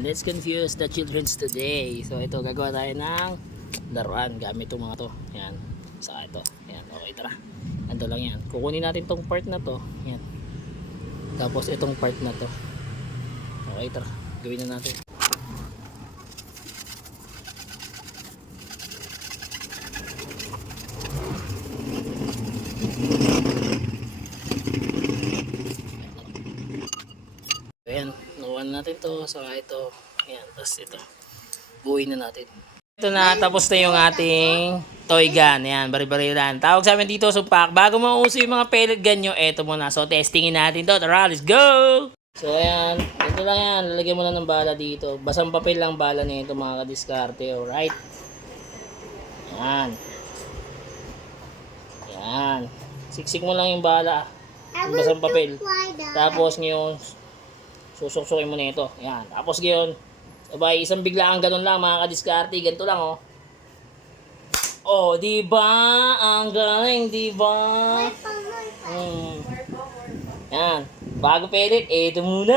let's confuse the children's today. So ito, gagawa tayo ng laruan gamit itong mga to. Yan. Saka ito. Yan. Okay, tara. Ando lang yan. Kukunin natin tong part na to. Yan. Tapos itong part na to. Okay, tara. Gawin na natin. Ayan, nakuha natin to, saka ito, ayan, tapos ito, buuin na natin. Ito na, tapos na yung ating toy gun, ayan, bari-barilan. Tawag sa amin dito, sumpak. Bago mauso yung mga pellet gun nyo, eto muna. So, testingin natin to. Tara, let's go! So, ayan, ito lang yan. Lalagyan mo na ng bala dito. Basang papel lang bala nito mga kadiskarte, alright? Ayan. Ayan. Siksik mo lang yung bala. Yung basang papel. Tapos ngayon, susuksukin mo na ito. Yan. Tapos ngayon, sabay, isang biglaan ganun lang mga kadiskarte. Ganito lang, oh. Oh, di ba? Ang galing, di ba? Yan. Bago pellet, ito muna.